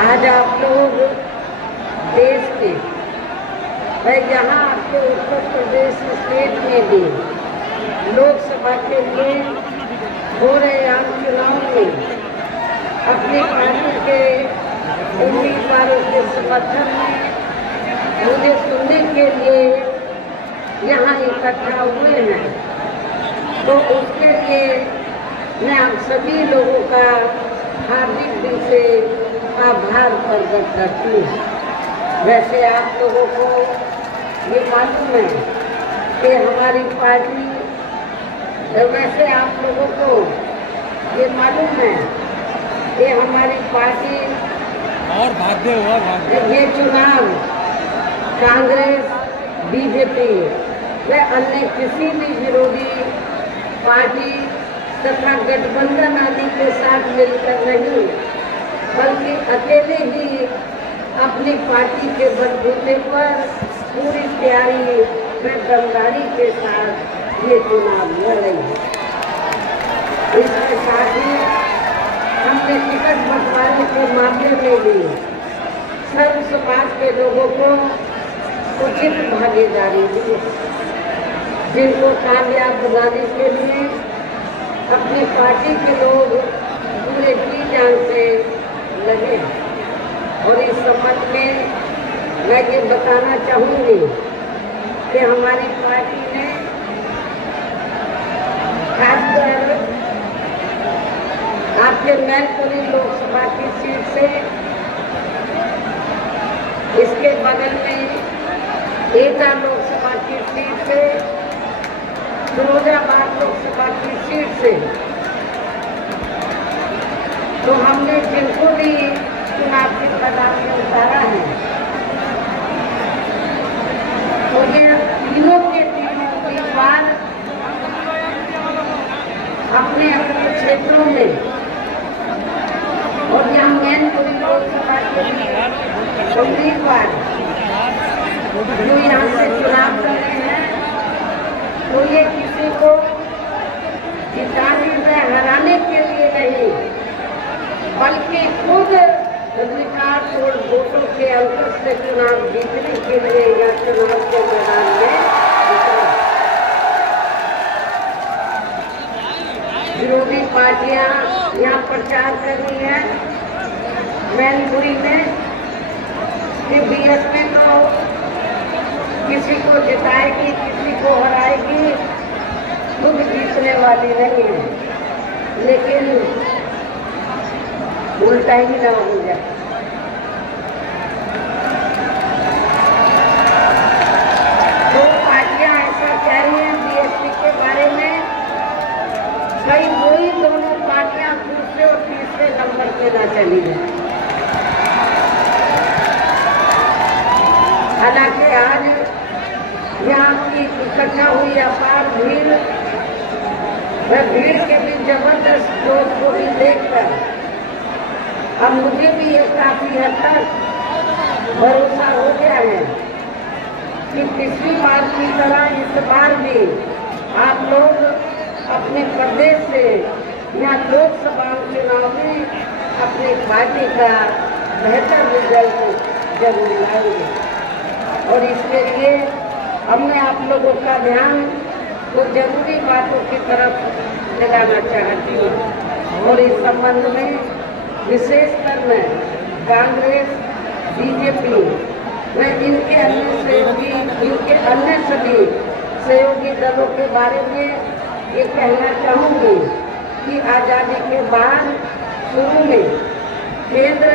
आज आप लोग देश के यहाँ आपके उत्तर प्रदेश स्टेट में भी लोकसभा के लिए हो रहे आम चुनाव में अपनी पार्टी के उम्मीदवारों के समर्थन में मुझे सुनने के लिए यहाँ इकट्ठा हुए हैं। तो उसके लिए मैं आप सभी लोगों का हार्दिक दिल से आभार प्रकट करती हूँ। वैसे आप लोगों को ये मालूम है कि हमारी पार्टी, वैसे आप लोगों को ये मालूम है कि हमारी पार्टी और भाग्य हुआ ये चुनाव कांग्रेस, बीजेपी व अन्य किसी भी विरोधी पार्टी तथा गठबंधन आदि के साथ मिलकर नहीं, बल्कि अकेले ही अपनी पार्टी के बलबूते पर पूरी तैयारी व दमदारी के साथ ये चुनाव लड़ रही है। इसके साथ ही हमने टिकट बंटवारे के मामले में भी सर्व समाज के लोगों को उचित भागीदारी दी, जिनको कामयाब बनाने के लिए अपनी पार्टी के लोग पूरे जी जान से लगे। और इस संबंध में मैं ये बताना चाहूँगी कि हमारी पार्टी ने खासकर आपके मैनपुरी लोकसभा की सीट से, इसके बगल में एटा लोकसभा की सीट से, फिरोजाबाद लोकसभा की सीट से, तो हमने जिनको भी चुनाव के मैदान में उतारा है, तो ये तीनों के तीनों उम्मीदवार अपने अपने क्षेत्रों में, और यहाँ मैनपुरी लोकसभा के उम्मीदवार जो यहाँ से चुनाव कर रहे हैं, तो ये किसी को जिताने या हराने के लिए नहीं, बल्कि खुद रिकॉर्ड तोड़ वोटों के अंतर से चुनाव जीतने के लिए या चुनाव के मैदान में विरोधी पार्टियां यहाँ प्रचार कर रही हैं मैनपुरी में कि बीएसपी तो किसी को जिताएगी, किसी को हराएगी, खुद जीतने वाली नहीं है। लेकिन उल्टा ही ना हो जाए। दो पार्टियां ऐसा कह रही हैं बीएसपी के बारे में, कई वही दोनों पार्टियां दूसरे और तीसरे नंबर पे ना चली है। हालांकि आज यहाँ की इकट्ठा हुई अपार भीड़, वह भीड़ के भी जबरदस्त जोश को भी देखकर अब मुझे भी ये काफी हद तक भरोसा हो गया है कि पिछली बार की तरह इस बार भी आप लोग अपने प्रदेश से या लोकसभा चुनाव में अपनी पार्टी का बेहतर रिजल्ट जरूर लाएंगे। और इसके लिए हमने आप लोगों का ध्यान तो जरूरी बातों की तरफ लगाना चाहती हूँ। और इस संबंध में विशेषकर मैं कांग्रेस, बीजेपी व इनके अन्य सभी सहयोगी दलों के बारे में ये कहना चाहूँगी कि आज़ादी के बाद शुरू में केंद्र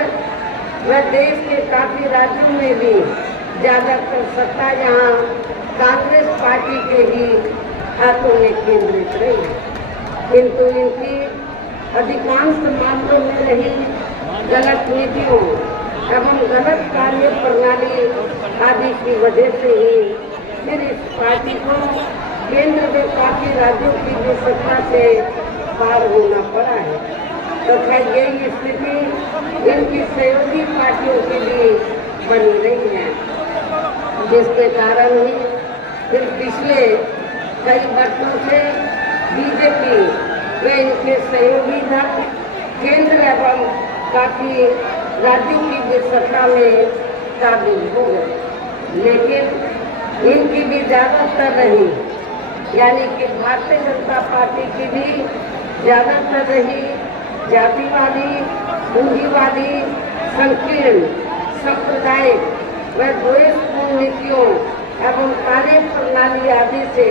व देश के काफ़ी राज्यों में भी ज़्यादातर सत्ता यहाँ कांग्रेस पार्टी के ही हाथों में केंद्रित रही, किंतु इनकी अधिकांश मामलों में रही गलत नीतियों एवं गलत कार्य प्रणाली आदि की वजह से ही फिर इस पार्टी को केंद्र में काफी राज्यों की भी सत्ता से पार होना पड़ा है। तथा यही स्थिति इनकी सहयोगी पार्टियों के लिए बनी रही है, जिसके कारण ही फिर पिछले कई वर्षों से बीजेपी व इनके सहयोगी दल केंद्र एवं काफी राज्यों की की सत्ता में काबिज हो गए, लेकिन इनकी भी ज़्यादातर रही, यानी कि भारतीय जनता पार्टी की भी ज़्यादातर रही जातिवादी, पूंजीवादी, संकीर्ण, सांप्रदायिक व द्वेषपूर्ण नीतियों एवं कार्य प्रणाली आदि से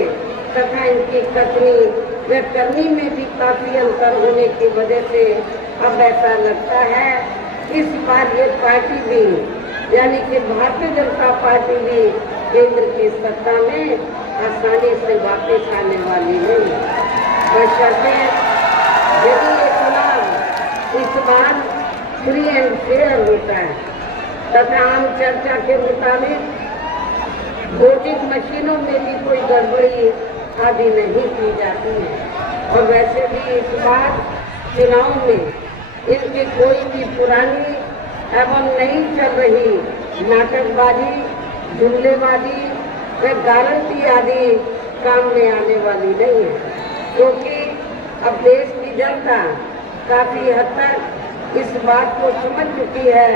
तथा इनकी कथनी व करनी में भी काफी अंतर होने की वजह से अब ऐसा लगता है इस बार ये पार्टी भी, यानी कि भारतीय जनता पार्टी भी केंद्र की सत्ता में आसानी से वापस आने वाली नहीं। बशर्ते यदि ये चुनाव इस बार फ्री एंड फेयर होता है तथा आम चर्चा के मुताबिक वोटिंग मशीनों में भी कोई गड़बड़ी आदि नहीं की जाती है। और वैसे भी इस बार चुनाव में इनकी कोई भी पुरानी एवं नहीं चल रही नाटकबाजी, जुमलेबाजी व गारंटी आदि काम में आने वाली नहीं है, क्योंकि अब देश की जनता काफी हद तक इस बात को समझ चुकी है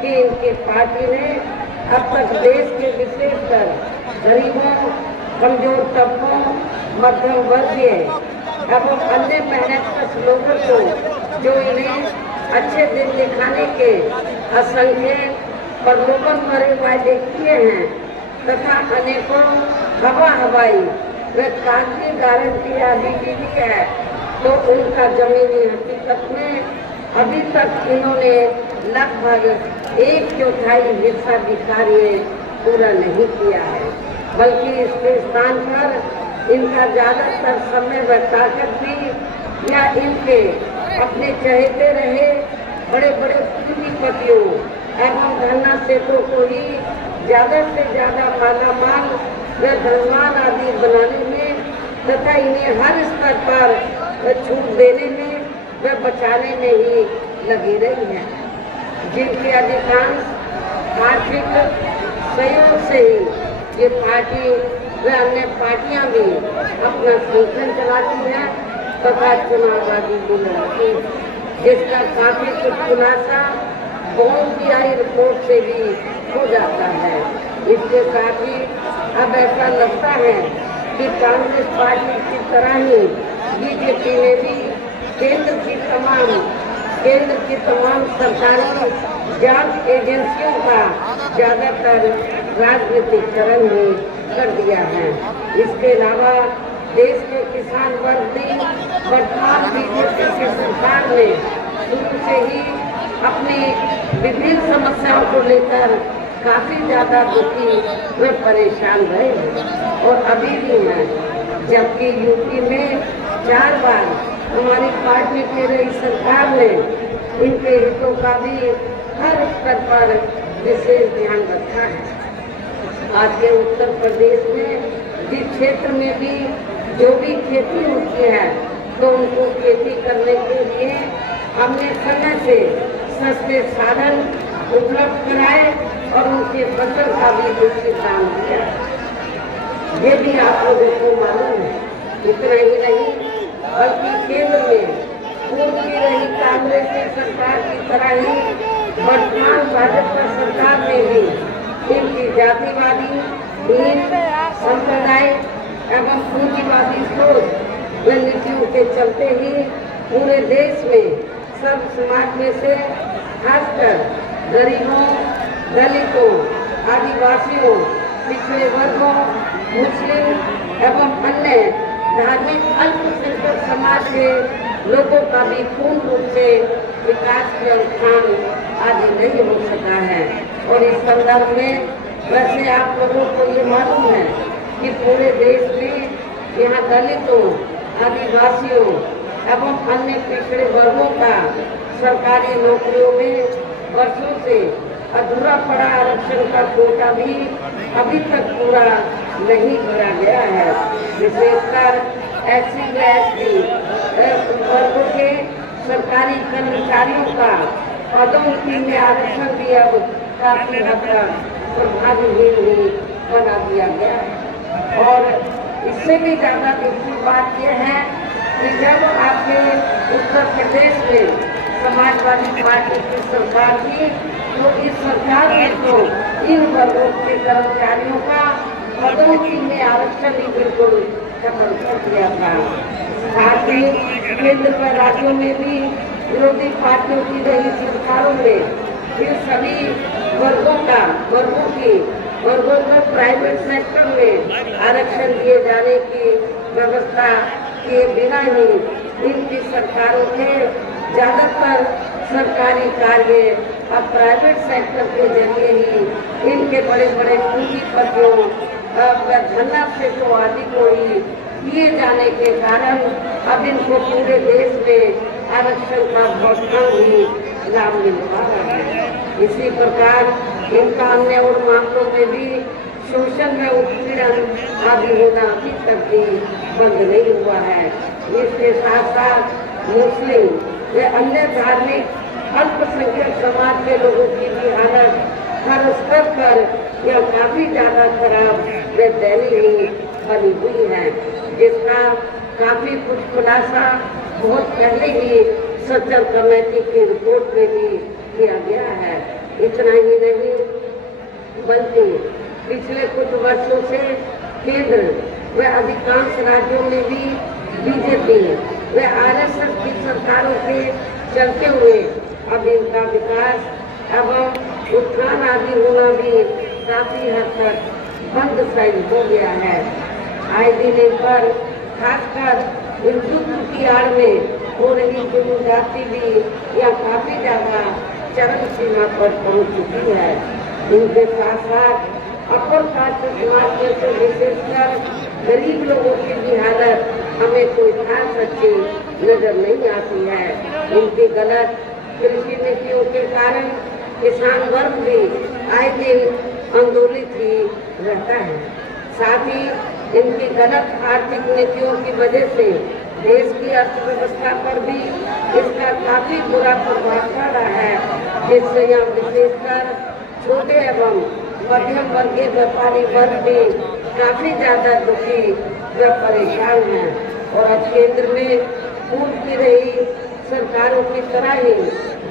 कि इनकी पार्टी ने अब तक देश के विशेषकर गरीबों, कमजोर तबकों, मध्यम वर्गीय एवं अन्य मेहनत लोगों को जो इन्हें अच्छे दिन दिखाने के असंख्य प्रलोभन भरे वादे किए हैं तथा अनेकों हवाई व कागजी गारंटी आदि भी दी है, तो उनका जमीनी हकीकत में अभी तक इन्होंने लगभग 1/4 हिस्सा भी कार्य पूरा नहीं किया है, बल्कि इसके स्थान पर इनका ज़्यादातर समय व ताकत भी या इनके अपने चहेते रहे बड़े बड़े पूंजीपतियों एवं धनासेठों को ही ज़्यादा से ज़्यादा मालामाल व धनवान आदि बनाने में तथा इन्हें हर स्तर पर छूट देने में व बचाने में ही लगी रही है, जिनके अधिकांश आर्थिक सहयोग से ही ये पार्टी व अन्य पार्टियां भी अपना संगठन चलाती हैं तथा चुनाव आदि भी लड़ती है, जिसका काफी कुछ खुलासा OBI रिपोर्ट से भी हो जाता है। इसके साथ ही अब ऐसा लगता है कि कांग्रेस पार्टी की तरह ही BJP ने भी केंद्र की तमाम सरकारी जांच एजेंसियों का ज्यादातर राजनीतिकरण ही कर दिया है। इसके अलावा देश के किसान वर्ग भी वर्तमान BJP की सरकार ने शुरू से ही अपनी विभिन्न समस्याओं को लेकर काफी ज्यादा दुखी व परेशान रहे हैं और अभी भी हैं, जबकि यूपी में 4 बार हमारी पार्टी की रही सरकार ने इनके हितों का भी हर स्तर पर विशेष ध्यान रखा है। आज के उत्तर प्रदेश में जिस क्षेत्र में भी जो भी खेती होती है तो उनको खेती करने के लिए हमने समय से सस्ते साधन उपलब्ध कराए और उनके फसल का भी उचित दाम दिया। ये भी आप लोगों को मालूम है। इतना ही नहीं बल्कि केंद्र में पूर्व की रही कांग्रेस की सरकार की तरह ही वर्तमान भाजपा सरकार में भी इनकी जातिवादी, सांप्रदायिक एवं पूंजीवादी सोच व नीतियों के चलते ही पूरे देश में सब समाज में से खासकर गरीबों, दलितों, आदिवासियों, पिछड़े वर्गों, मुस्लिम एवं अन्य धार्मिक अल्पसंख्यक समाज के लोगों का भी पूर्ण रूप से विकास के उत्थान आदि नहीं हो सका है। और इस संदर्भ में वैसे आप लोगों को ये मालूम है कि पूरे देश में यहाँ दलितों, आदिवासियों एवं अन्य पिछड़े वर्गों का सरकारी नौकरियों में वर्षों से अधूरा पड़ा आरक्षण का कोटा भी अभी तक पूरा नहीं भरा गया है। विशेषकर SC व ST वर्गों के सरकारी कर्मचारियों का पदोन्नति में आरक्षण भी अब काफी हद तक प्रभावहीन ही बना दिया गया है। और इससे भी ज्यादा दूसरी बात यह है कि जब आपके उत्तर प्रदेश में समाजवादी पार्टी की सरकार थी, तो इस सरकार ने तो इन वर्गों के कर्मचारियों का पदोन्नति में आरक्षण ही बिल्कुल खत्म कर दिया था। साथ ही केंद्र व राज्यों में भी विरोधी पार्टियों की रही सरकारों में इन सभी वर्गों को प्राइवेट सेक्टर में आरक्षण दिए जाने की व्यवस्था किए बिना ही इनकी सरकारों के ज्यादातर सरकारी कार्य अब प्राइवेट सेक्टर के जरिए ही इनके बड़े बड़े पूंजीपतियों धनाभिषेकों आदि को ही किए जाने के कारण अब इनको पूरे देश में आरक्षण का भौगोलिक ही लाभ मिल पा रहा है। इसी प्रकार इनका अन्य और मामलों में भी शोषण में उत्पीड़न आदि होना अभी तक भी बंद नहीं हुआ है। इसके साथ साथ मुस्लिम व अन्य धार्मिक अल्पसंख्यक समाज के लोगों की भी हालत हर स्तर पर यह काफी ज्यादा खराब व दयनीय बनी हुई है, जिसका काफी कुछ खुलासा बहुत पहले ही सज्जन कमेटी की रिपोर्ट में भी किया गया है। इतना ही नहीं बल्कि पिछले कुछ वर्षों से केंद्र व अधिकांश राज्यों में भी बीजेपी व आरएसएस की सरकारों के चलते हुए अब इनका विकास एवं उत्थान आदि होना भी काफी हद तक बंद सा हो गया है। आए दिन इन पर खासकर हिंदुत्व की आड़ में हो रही जनजाति भी यह काफी ज्यादा चरम सीमा पर पहुंच चुकी है। इनके साथ साथ अपर कास्ट समाज में से विशेषकर गरीब लोगों की भी हालत हमें कोई खास अच्छी नजर नहीं आती है। इनकी गलत कृषि नीतियों के कारण किसान वर्ग भी आए दिन आंदोलित ही रहता है। साथ ही इनकी गलत आर्थिक नीतियों की वजह से देश की अर्थव्यवस्था पर भी इसका काफी बुरा प्रभाव पड़ रहा है, जिससे यह विशेषकर छोटे एवं मध्यम वर्गीय व्यापारी वर्ग भी काफी ज्यादा दुखी व परेशान हैं। और अब केंद्र में पूर्व की रही सरकारों की तरह ही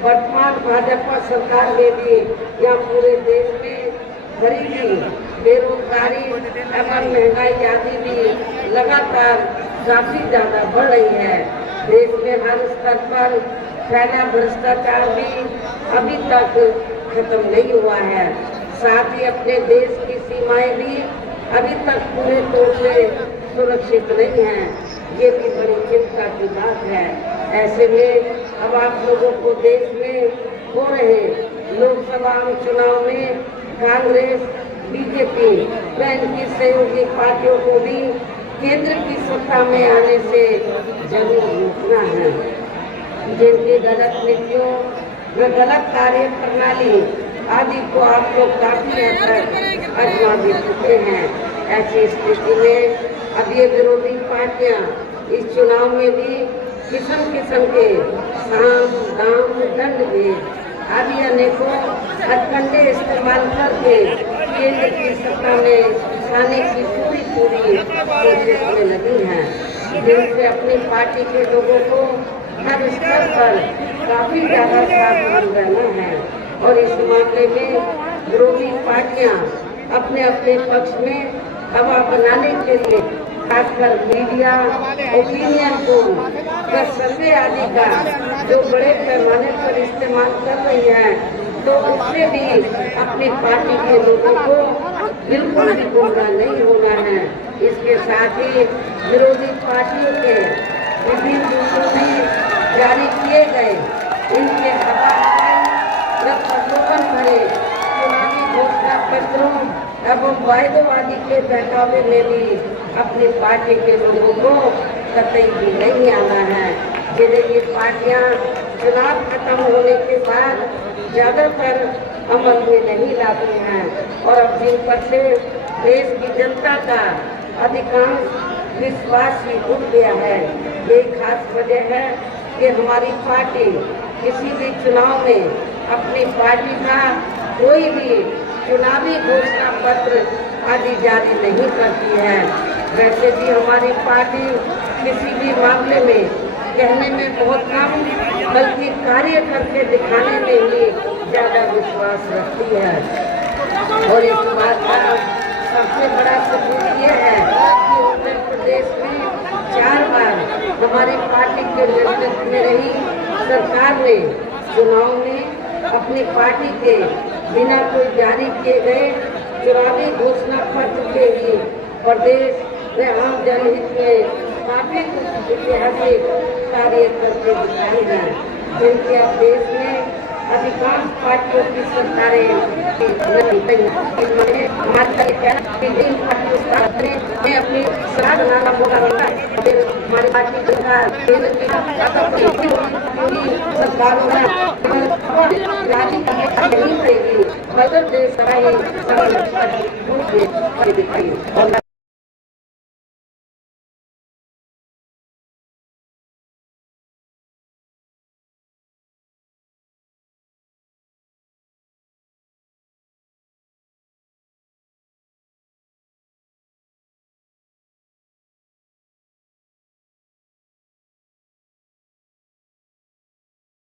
वर्तमान भाजपा सरकार में भी यह पूरे देश में गरीबी, बेरोजगारी एवं महंगाई आदि भी लगातार काफी ज्यादा बढ़ रही है। देश में हर स्तर पर फैला भ्रष्टाचार भी अभी तक खत्म नहीं हुआ है। साथ ही अपने देश की सीमाएं भी अभी तक पूरे तौर से सुरक्षित नहीं है। ये भी बड़ी चिंता की बात है। ऐसे में अब आप लोगों को देश में हो रहे लोकसभा चुनाव में कांग्रेस, बीजेपी व इनकी सहयोगी पार्टियों को भी केंद्र की सत्ता में आने से जरूर रोकना है। जिनकी गलत नीतियों व गलत कार्य प्रणाली आदि को आप लोग काफी हद तक आजमा भी चुके हैं। ऐसी स्थिति में अब ये विरोधी पार्टियां इस चुनाव में भी किस्म किस्म के साम, दाम, दंड भेद आदि अनेकों हथकंडे इस्तेमाल करके केंद्र की सत्ता में आने की पूरी कोशिश में लगी है, जिनसे अपनी पार्टी के लोगों को हर स्तर पर काफी ज्यादा सावधान रहना है। और इस मामले में विरोधी पार्टियां अपने अपने पक्ष में हवा बनाने के लिए खासकर मीडिया, ओपिनियन पोल व सर्वे आदि का जो बड़े पैमाने पर इस्तेमाल कर रही है, तो उससे भी अपनी पार्टी के लोगों को बिल्कुल भी गुमराह नहीं होना है। इसके साथ ही विरोधी पार्टियों के विभिन्न रूपों में जारी किए गए इनके प्रलोभन भरे चुनावी घोषणा पत्रों एवं वायदोवादी के बहकावे में भी अपनी पार्टी के लोगों को कतई भी नहीं आना है। जिन्हें ये पार्टियां चुनाव खत्म होने के बाद ज्यादातर अमल में नहीं लाती हैं और अब जिन पर से देश की जनता का अधिकांश विश्वास ही उठ गया है। यही खास वजह है कि हमारी पार्टी किसी भी चुनाव में अपनी पार्टी का कोई भी चुनावी घोषणा पत्र आदि जारी नहीं करती है। वैसे भी हमारी पार्टी किसी भी मामले में कहने में बहुत कम बल्कि कार्य करके दिखाने में ही ज्यादा विश्वास रखती है। और इस बात का सबसे बड़ा सबूत ये है कि उत्तर प्रदेश में 4 बार हमारी पार्टी के नेतृत्व में रही सरकार ने चुनाव में अपनी पार्टी के बिना कोई जारी किए गए चुनावी घोषणा पत्र के ही प्रदेश में आम जनहित में काफी कुछ ऐतिहासिक कार्य करके दिखाए हैं, जिनके अब देश में अधिकांश पार्टियों की सरकारें अपनी सलाह बनाना होगा। हमारी पार्टी सरकारों में देश